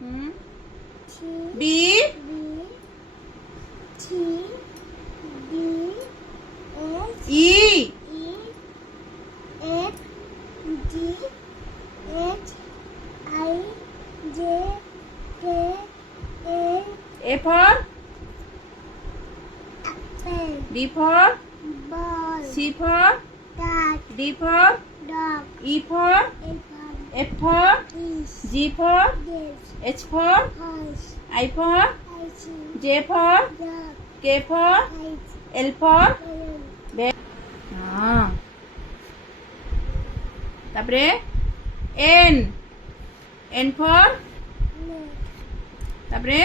B E A for B for C for D for E for F for G for H for I for J for K for L for তারপরে N N for তারপরে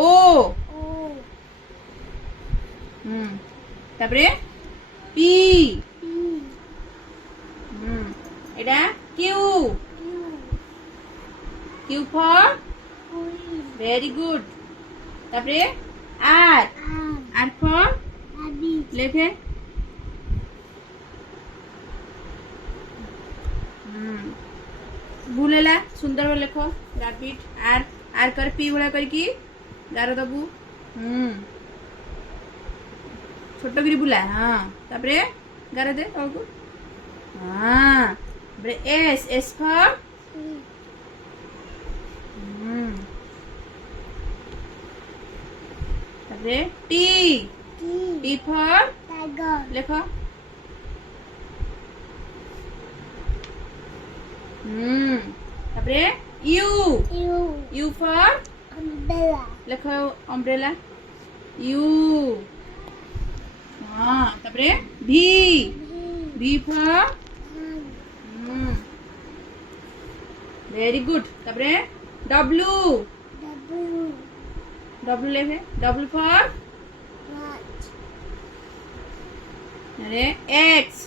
O তারপরে P এটা Q Q for very good তারপরে R R for লেখে भूलेला सुंदर भाবে লেখো rabbit আর আর করে P ভরা করে কি গার দবু ছোট করে বুলা হ্যাঁ তারপরে গার দে তলকু হ্যাঁ তারপরে এস এস ফর তারপরে টি টি ফর লেখো তারপরে ইউ ইউ ফর লেখো অমব্রেলা ইউ তারপরে V V for very good তারপরে ডব্লু ডব্লু লেখে ডব্লু ফর আরে এক্স